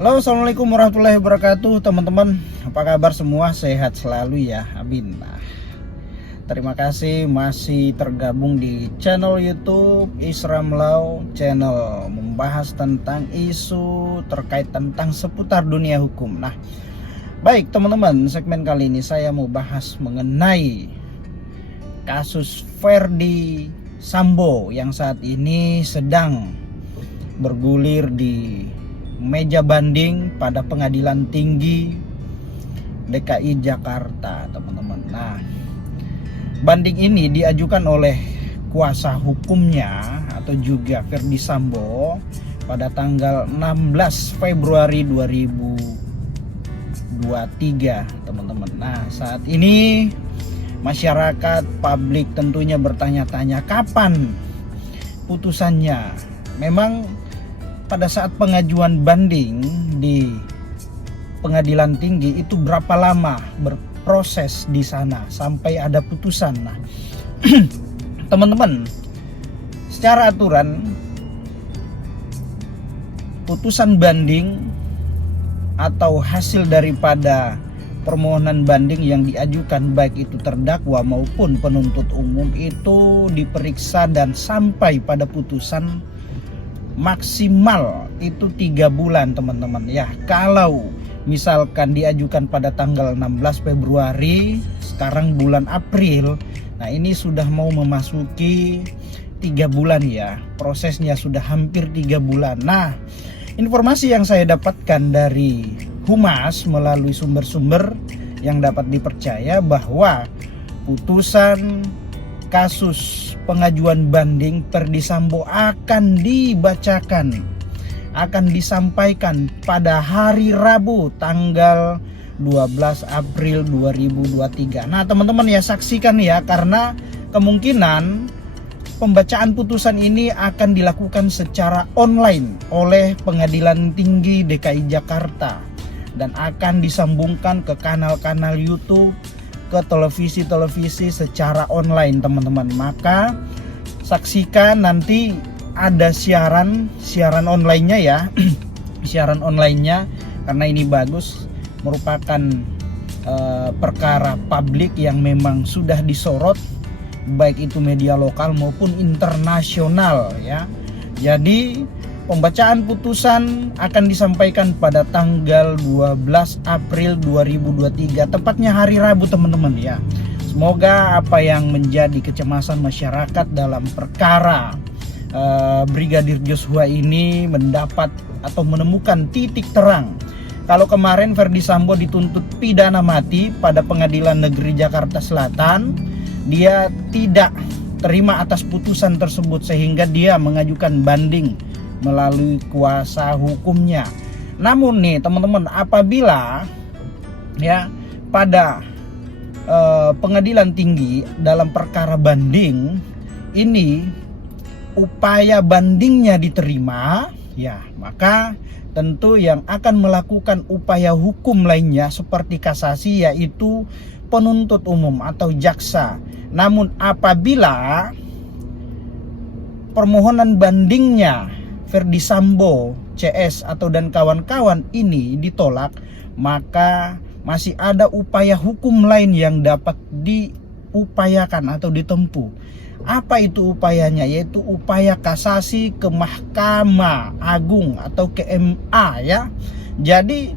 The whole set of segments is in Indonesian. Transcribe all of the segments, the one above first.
Halo, assalamualaikum warahmatullahi wabarakatuh, teman-teman. Apa kabar semua? Sehat selalu ya, amin. Terima kasih masih tergabung di channel YouTube Isram Law, channel membahas tentang isu terkait tentang seputar dunia hukum. Baik teman-teman, segmen kali ini saya mau bahas mengenai kasus Ferdy Sambo yang saat ini sedang bergulir di meja banding pada Pengadilan Tinggi DKI Jakarta, teman-teman. Banding ini diajukan oleh kuasa hukumnya atau juga Ferdy Sambo pada tanggal 16 Februari 2023, teman-teman. Saat ini masyarakat, publik tentunya bertanya-tanya kapan putusannya. Memang pada saat pengajuan banding di Pengadilan Tinggi itu berapa lama berproses di sana sampai ada putusan. Teman-teman, secara aturan putusan banding atau hasil daripada permohonan banding yang diajukan baik itu terdakwa maupun penuntut umum itu diperiksa dan sampai pada putusan maksimal itu 3 bulan, teman-teman ya. Kalau misalkan diajukan pada tanggal 16 Februari, sekarang bulan April, ini sudah mau memasuki 3 bulan ya. Prosesnya sudah hampir 3 bulan. Informasi yang saya dapatkan dari Humas melalui sumber-sumber yang dapat dipercaya bahwa putusan kasus pengajuan banding Ferdy Sambo akan disampaikan pada hari Rabu tanggal 12 April 2023. Teman-teman ya, saksikan ya, karena kemungkinan pembacaan putusan ini akan dilakukan secara online oleh Pengadilan Tinggi DKI Jakarta dan akan disambungkan ke kanal-kanal YouTube, ke televisi-televisi secara online, teman-teman. Maka saksikan nanti ada siaran online-nya ya. Siaran online-nya, karena ini bagus, merupakan perkara publik yang memang sudah disorot baik itu media lokal maupun internasional ya. Jadi pembacaan putusan akan disampaikan pada tanggal 12 April 2023, tepatnya hari Rabu, teman-teman ya. Semoga apa yang menjadi kecemasan masyarakat dalam perkara Brigadir Joshua ini mendapat atau menemukan titik terang. Kalau kemarin Ferdy Sambo dituntut pidana mati pada Pengadilan Negeri Jakarta Selatan, dia tidak terima atas putusan tersebut sehingga dia mengajukan banding melalui kuasa hukumnya. Namun nih teman-teman, apabila ya pada Pengadilan Tinggi dalam perkara banding ini upaya bandingnya diterima ya, maka tentu yang akan melakukan upaya hukum lainnya seperti kasasi yaitu penuntut umum atau jaksa. Namun apabila permohonan bandingnya Ferdy Sambo, CS atau dan kawan-kawan ini ditolak, maka masih ada upaya hukum lain yang dapat diupayakan atau ditempuh. Apa itu upayanya? Yaitu upaya kasasi ke Mahkamah Agung atau ke MA ya. Jadi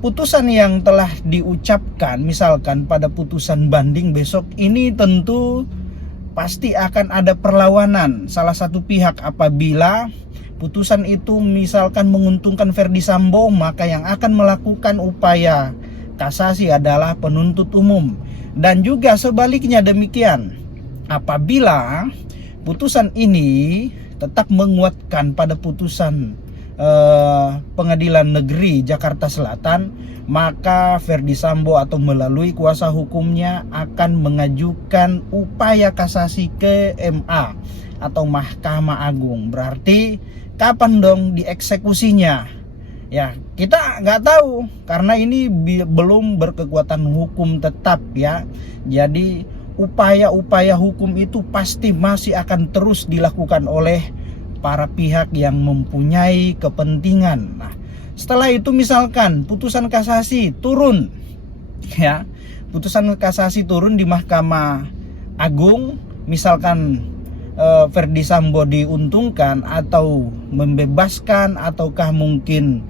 putusan yang telah diucapkan misalkan pada putusan banding besok ini tentu pasti akan ada perlawanan salah satu pihak. Apabila putusan itu misalkan menguntungkan Ferdy Sambo, maka yang akan melakukan upaya kasasi adalah penuntut umum. Dan juga sebaliknya demikian. Apabila putusan ini tetap menguatkan pada putusan Pengadilan Negeri Jakarta Selatan, maka Ferdy Sambo atau melalui kuasa hukumnya akan mengajukan upaya kasasi ke MA atau Mahkamah Agung. Berarti kapan dong dieksekusinya? Ya, kita nggak tahu karena ini belum berkekuatan hukum tetap ya. Jadi upaya-upaya hukum itu pasti masih akan terus dilakukan oleh para pihak yang mempunyai kepentingan. Setelah itu misalkan putusan kasasi turun, ya, putusan kasasi turun di Mahkamah Agung, misalkan Verdi Sambo diuntungkan atau membebaskan, ataukah mungkin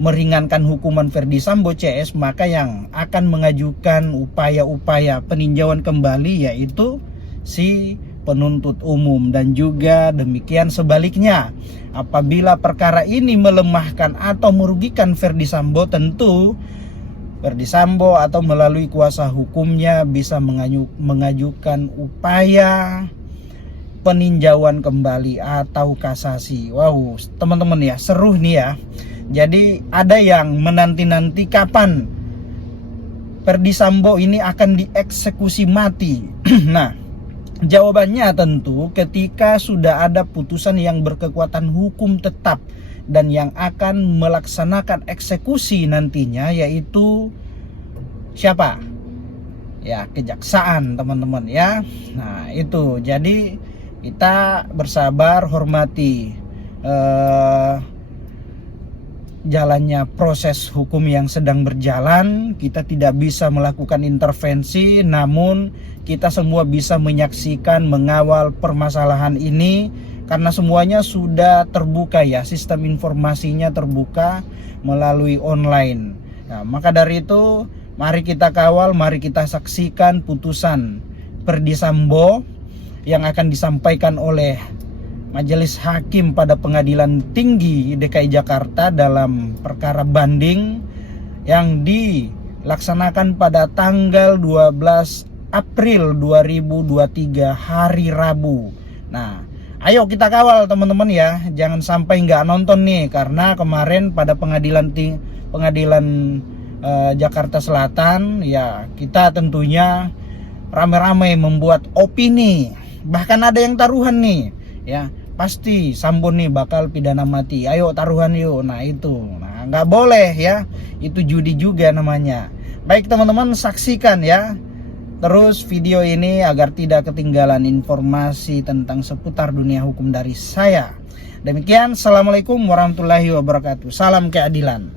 meringankan hukuman Verdi Sambo CS, maka yang akan mengajukan upaya-upaya peninjauan kembali yaitu si penuntut umum, dan juga demikian sebaliknya. Apabila perkara ini melemahkan atau merugikan Verdi Sambo, tentu Verdi Sambo atau melalui kuasa hukumnya bisa mengajukan upaya peninjauan kembali atau kasasi. Wow, teman-teman ya, seru nih ya. Jadi ada yang menanti-nanti kapan Verdi Sambo ini akan dieksekusi mati. Nah, jawabannya tentu ketika sudah ada putusan yang berkekuatan hukum tetap dan yang akan melaksanakan eksekusi nantinya, yaitu siapa? Ya, kejaksaan, teman-teman ya. Nah, itu. Jadi kita bersabar, hormati jalannya proses hukum yang sedang berjalan. Kita tidak bisa melakukan intervensi, namun kita semua bisa menyaksikan, mengawal permasalahan ini karena semuanya sudah terbuka ya, sistem informasinya terbuka melalui online. Nah, maka dari itu mari kita kawal, mari kita saksikan putusan Verdi Sambo yang akan disampaikan oleh Majelis Hakim pada Pengadilan Tinggi DKI Jakarta dalam perkara banding yang dilaksanakan pada tanggal 12 April 2023 hari Rabu. Nah, ayo kita kawal teman-teman ya, jangan sampai nggak nonton nih, karena kemarin pada pengadilan Jakarta Selatan ya, kita tentunya rame-rame membuat opini, bahkan ada yang taruhan nih ya, pasti Sambo nih bakal pidana mati, ayo taruhan yuk. Nah itu, nah nggak boleh ya, itu judi juga namanya. Baik teman-teman, saksikan ya terus video ini agar tidak ketinggalan informasi tentang seputar dunia hukum dari saya. Demikian, assalamualaikum warahmatullahi wabarakatuh. Salam keadilan.